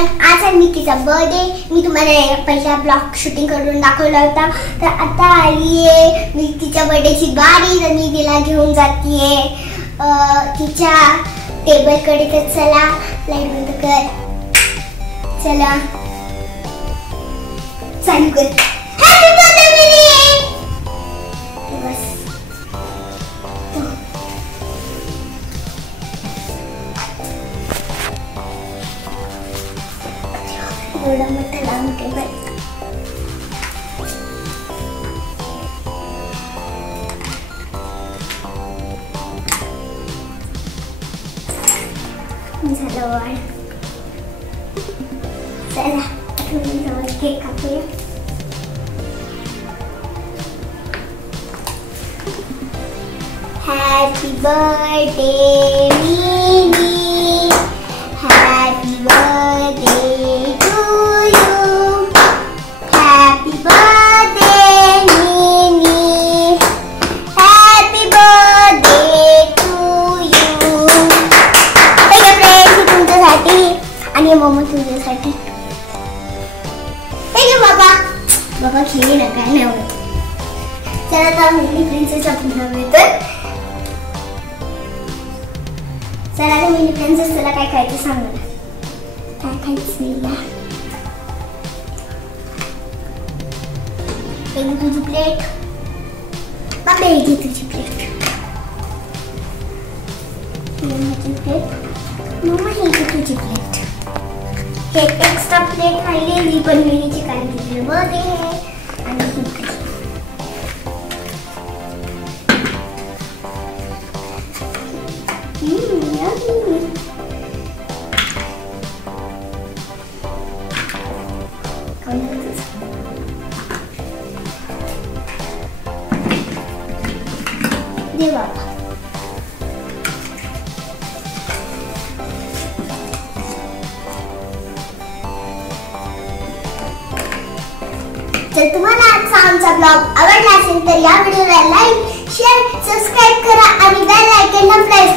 Everyone, आज आहे निकीचा birthday. मी तुम्हाला पहिला ब्लॉग शूटिंग करून दाखवला होता, तर आता आली आहे निकीच्या बर्थडेची बारी। तर मी तिला घेऊन जातीये तिच्या टेबल कडे। तर चला, लाईट बंद कर, चला चालू कर। Happy birthday mini. बस एवढा मोठा लावून टेबल। झालं वाढ। चला केक कापूया। Happy birthday Mini, happy birthday to you, happy birthday Mini, happy birthday to you. Hey friends तुमच्यासाठी आणि मम्मा तुझ्यासाठी। हे बाबा बाबा खेळू नका नाही आवडत। चला तर मिनी प्रिन्सेसचा पुन्हा मिळतोय। चला तर मिनी प्रिन्सेस तुला काय खायचं सांग मला। काय खायचं या एक तुझी प्लेट बाबा, एक तुझी प्लेट माझी प्लेट मम्मा, ही तुझी प्लेट। हे एक्स्ट्रा प्लेट राहिलेली पण मिनीची कारण तिची बर्थडे आहे आणि दे बाबा। जर तुम्हाला आजचा आमचा ब्लॉग आवडला असेल तर या व्हिडिओला लाईक, शेअर, सबस्क्राइब करा आणि बेल आयकॉनला प्रेस